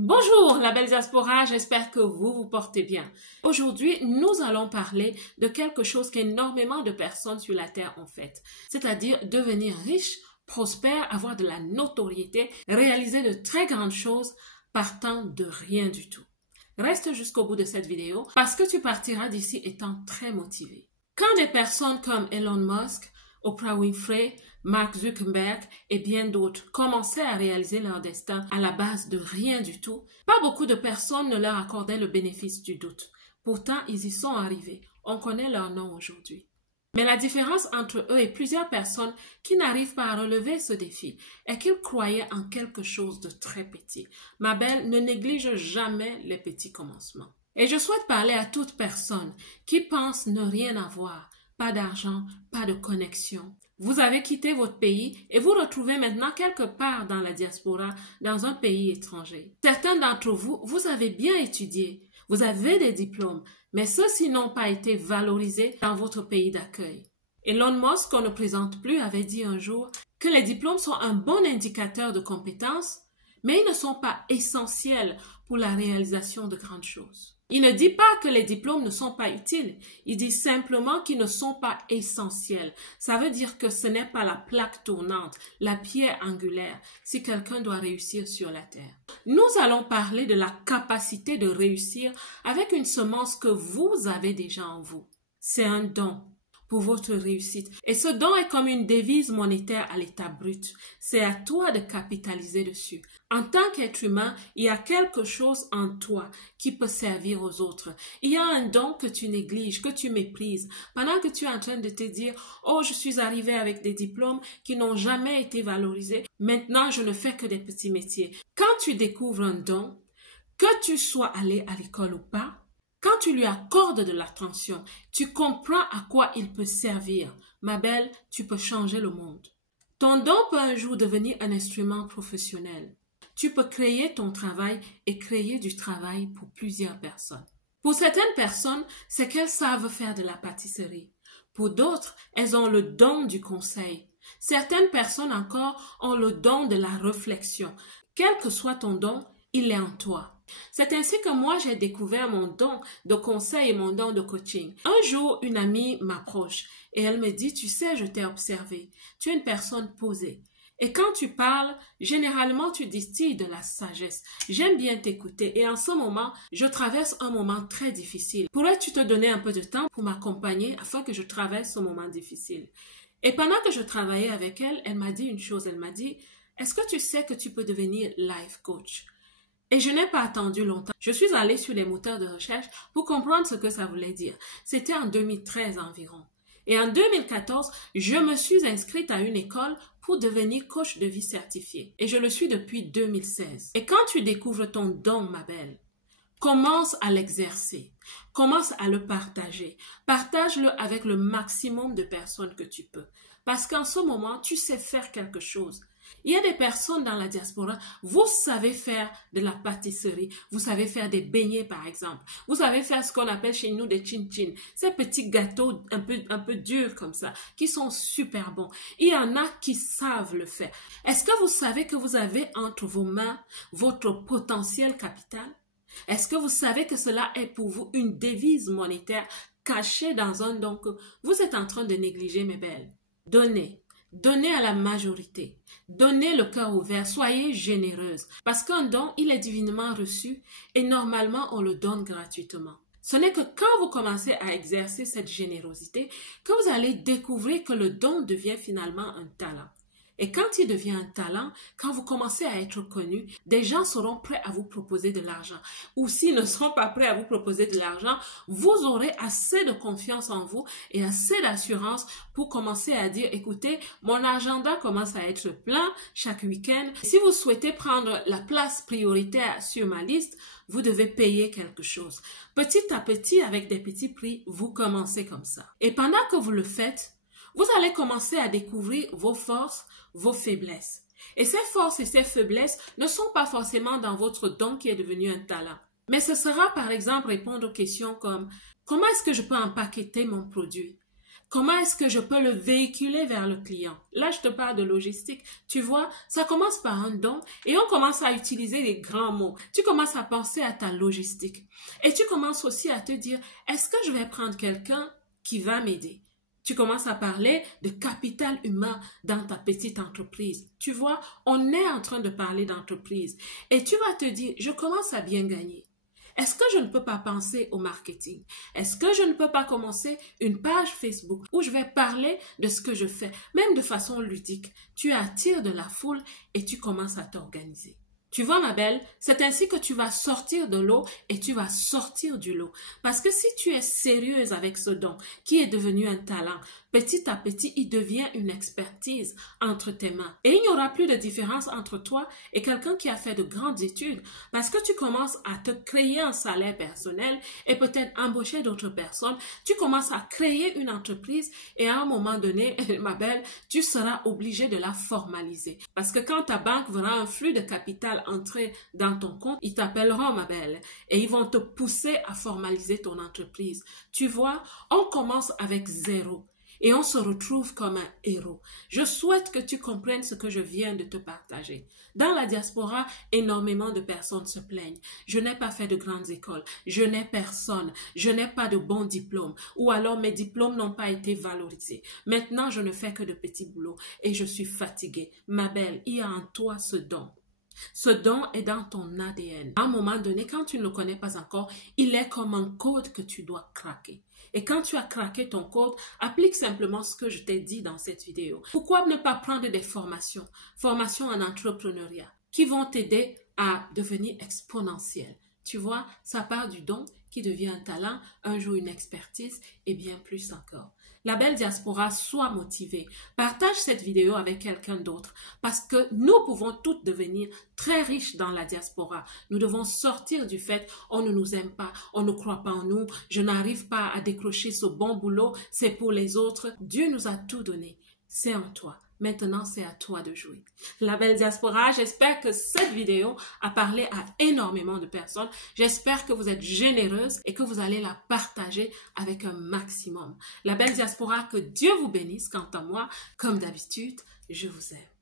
Bonjour la belle diaspora, j'espère que vous vous portez bien. Aujourd'hui, nous allons parler de quelque chose qu'énormément de personnes sur la Terre ont fait, c'est-à-dire devenir riche, prospère, avoir de la notoriété, réaliser de très grandes choses partant de rien du tout. Reste jusqu'au bout de cette vidéo parce que tu partiras d'ici étant très motivé. Quand des personnes comme Elon Musk, Oprah Winfrey, Mark Zuckerberg et bien d'autres commençaient à réaliser leur destin à la base de rien du tout, pas beaucoup de personnes ne leur accordaient le bénéfice du doute. Pourtant, ils y sont arrivés. On connaît leur nom aujourd'hui. Mais la différence entre eux et plusieurs personnes qui n'arrivent pas à relever ce défi est qu'ils croyaient en quelque chose de très petit. Ma belle, ne néglige jamais les petits commencements. Et je souhaite parler à toute personne qui pense ne rien avoir, pas d'argent, pas de connexion. Vous avez quitté votre pays et vous retrouvez maintenant quelque part dans la diaspora, dans un pays étranger. Certains d'entre vous, vous avez bien étudié, vous avez des diplômes, mais ceux-ci n'ont pas été valorisés dans votre pays d'accueil. Elon Musk, qu'on ne présente plus, avait dit un jour que les diplômes sont un bon indicateur de compétences, mais ils ne sont pas essentiels pour la réalisation de grandes choses. Il ne dit pas que les diplômes ne sont pas utiles, il dit simplement qu'ils ne sont pas essentiels. Ça veut dire que ce n'est pas la plaque tournante, la pierre angulaire, si quelqu'un doit réussir sur la terre. Nous allons parler de la capacité de réussir avec une semence que vous avez déjà en vous. C'est un don pour votre réussite. Et ce don est comme une devise monétaire à l'état brut. C'est à toi de capitaliser dessus. En tant qu'être humain, il y a quelque chose en toi qui peut servir aux autres. Il y a un don que tu négliges, que tu méprises. Pendant que tu es en train de te dire « Oh, je suis arrivé avec des diplômes qui n'ont jamais été valorisés. Maintenant, je ne fais que des petits métiers. » Quand tu découvres un don, que tu sois allé à l'école ou pas, quand tu lui accordes de l'attention, tu comprends à quoi il peut servir. Ma belle, tu peux changer le monde. Ton don peut un jour devenir un instrument professionnel. Tu peux créer ton travail et créer du travail pour plusieurs personnes. Pour certaines personnes, c'est qu'elles savent faire de la pâtisserie. Pour d'autres, elles ont le don du conseil. Certaines personnes encore ont le don de la réflexion. Quel que soit ton don, il est en toi. C'est ainsi que moi j'ai découvert mon don de conseil et mon don de coaching. Un jour, une amie m'approche et elle me dit « Tu sais, je t'ai observé. Tu es une personne posée. Et quand tu parles, généralement tu distilles de la sagesse. J'aime bien t'écouter et en ce moment, je traverse un moment très difficile. Pourrais-tu te donner un peu de temps pour m'accompagner afin que je traverse ce moment difficile ?» Et pendant que je travaillais avec elle, elle m'a dit une chose. Elle m'a dit « Est-ce que tu sais que tu peux devenir life coach ?» Et je n'ai pas attendu longtemps. Je suis allée sur les moteurs de recherche pour comprendre ce que ça voulait dire. C'était en 2013 environ. Et en 2014, je me suis inscrite à une école pour devenir coach de vie certifié. Et je le suis depuis 2016. Et quand tu découvres ton don, ma belle, commence à l'exercer. Commence à le partager. Partage-le avec le maximum de personnes que tu peux. Parce qu'en ce moment, tu sais faire quelque chose. Il y a des personnes dans la diaspora, vous savez faire de la pâtisserie, vous savez faire des beignets par exemple, vous savez faire ce qu'on appelle chez nous des chin-chin, ces petits gâteaux un peu durs comme ça, qui sont super bons. Il y en a qui savent le faire. Est-ce que vous savez que vous avez entre vos mains votre potentiel capital? Est-ce que vous savez que cela est pour vous une devise monétaire cachée dans un don que vous êtes en train de négliger, mes belles? Donnez. Donnez à la majorité. Donnez le cœur ouvert. Soyez généreuse. Parce qu'un don, il est divinement reçu et normalement, on le donne gratuitement. Ce n'est que quand vous commencez à exercer cette générosité que vous allez découvrir que le don devient finalement un talent. Et quand il devient un talent, quand vous commencez à être connu, des gens seront prêts à vous proposer de l'argent. Ou s'ils ne seront pas prêts à vous proposer de l'argent, vous aurez assez de confiance en vous et assez d'assurance pour commencer à dire, écoutez, mon agenda commence à être plein chaque week-end. Si vous souhaitez prendre la place prioritaire sur ma liste, vous devez payer quelque chose. Petit à petit, avec des petits prix, vous commencez comme ça. Et pendant que vous le faites, vous allez commencer à découvrir vos forces, vos faiblesses. Et ces forces et ces faiblesses ne sont pas forcément dans votre don qui est devenu un talent. Mais ce sera par exemple répondre aux questions comme « Comment est-ce que je peux empaqueter mon produit ?» Comment est-ce que je peux le véhiculer vers le client? Là, je te parle de logistique. Tu vois, ça commence par un don et on commence à utiliser les grands mots. Tu commences à penser à ta logistique. Et tu commences aussi à te dire, est-ce que je vais prendre quelqu'un qui va m'aider? Tu commences à parler de capital humain dans ta petite entreprise. Tu vois, on est en train de parler d'entreprise. Et tu vas te dire, je commence à bien gagner. Est-ce que je ne peux pas penser au marketing? Est-ce que je ne peux pas commencer une page Facebook où je vais parler de ce que je fais, même de façon ludique? Tu attires de la foule et tu commences à t'organiser. Tu vois, ma belle, c'est ainsi que tu vas sortir de l'eau et tu vas sortir du lot. Parce que si tu es sérieuse avec ce don qui est devenu un talent, petit à petit, il devient une expertise entre tes mains. Et il n'y aura plus de différence entre toi et quelqu'un qui a fait de grandes études parce que tu commences à te créer un salaire personnel et peut-être embaucher d'autres personnes. Tu commences à créer une entreprise et à un moment donné, ma belle, tu seras obligée de la formaliser. Parce que quand ta banque verra un flux de capital entrer dans ton compte, ils t'appelleront, ma belle, et ils vont te pousser à formaliser ton entreprise. Tu vois, on commence avec zéro et on se retrouve comme un héros. Je souhaite que tu comprennes ce que je viens de te partager. Dans la diaspora, énormément de personnes se plaignent. Je n'ai pas fait de grandes écoles, je n'ai personne, je n'ai pas de bons diplômes, ou alors mes diplômes n'ont pas été valorisés. Maintenant, je ne fais que de petits boulots et je suis fatiguée. Ma belle, il y a en toi ce don. Ce don est dans ton ADN. À un moment donné, quand tu ne le connais pas encore, il est comme un code que tu dois craquer. Et quand tu as craqué ton code, applique simplement ce que je t'ai dit dans cette vidéo. Pourquoi ne pas prendre des formations en entrepreneuriat qui vont t'aider à devenir exponentiel? Tu vois, ça part du don qui devient un talent, un jour une expertise et bien plus encore. La belle diaspora, sois motivée. Partage cette vidéo avec quelqu'un d'autre parce que nous pouvons toutes devenir très riches dans la diaspora. Nous devons sortir du fait on ne nous aime pas, on ne croit pas en nous, je n'arrive pas à décrocher ce bon boulot, c'est pour les autres. Dieu nous a tout donné, c'est en toi. Maintenant, c'est à toi de jouer. La belle diaspora, j'espère que cette vidéo a parlé à énormément de personnes. J'espère que vous êtes généreuse et que vous allez la partager avec un maximum. La belle diaspora, que Dieu vous bénisse. Quant à moi, comme d'habitude, je vous aime.